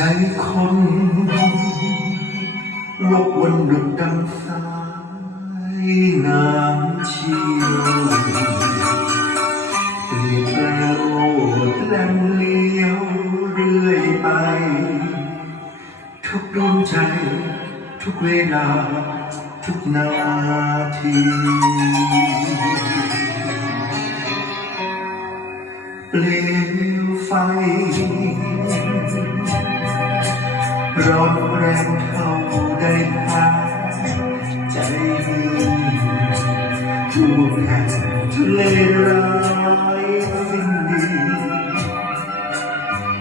คนวกวนดุดดังสายน้ำเชี่ยวเปลี่ยนแปลงโลดแล่นเลี้ยวเรื่อยไป ทุกดวงใจ ทุกเวลา ทุกนาทีเปลวไฟ ร้อนแรงเท่าได้พาใจดีทุกแห่งทะเลร้ายสิ้นดี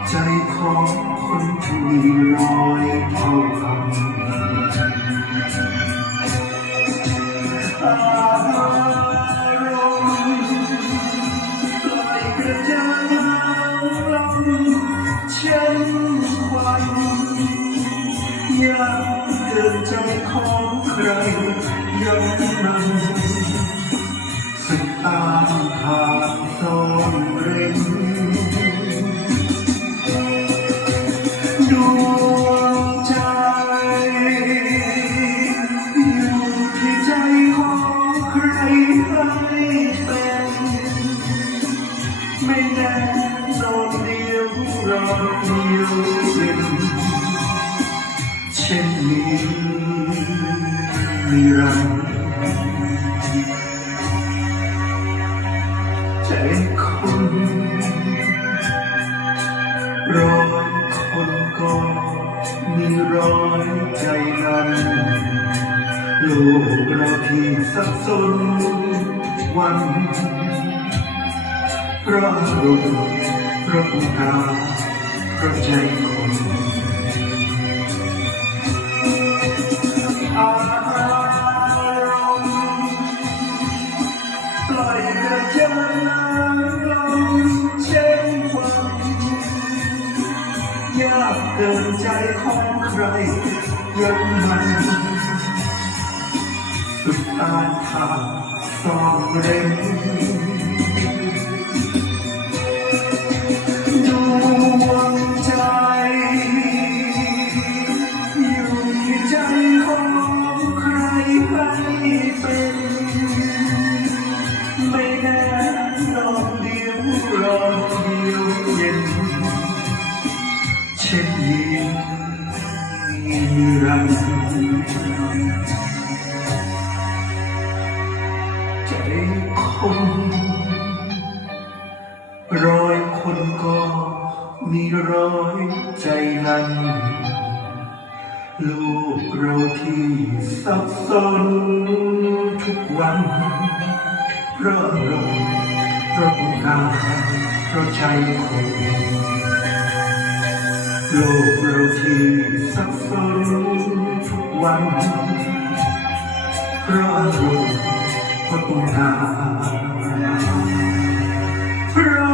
ใจของคนที่มีรอยเท่ากันอารมณ์ลอยกระจายลมเช่นวัน ยากเกิดใจของใครยังนั้นสุดตามทางซ่อนเร้นดวงใจอยู่ที่ใจของใครให้เป็นไม่แน่นอนเดียวเราเดียวเป็น ช่นนี้นิรันดร์ใจคนร้อยคนก็มีร้อยใจนั้นโลกเราที่สับสนวันพระอารมณ์พระอุตาพระใจคน เกินใจของใครยังมันสุดตานทางซ่องเร้น คนร้อยคนก็มีร้อยใจนั้นลูกเราที่สับสนทุกวันเพราะอารมเพราะบุญการเพราะใจคนโลกเราที่สับสนทุกวันเพราะอารม พระคุนทาพระ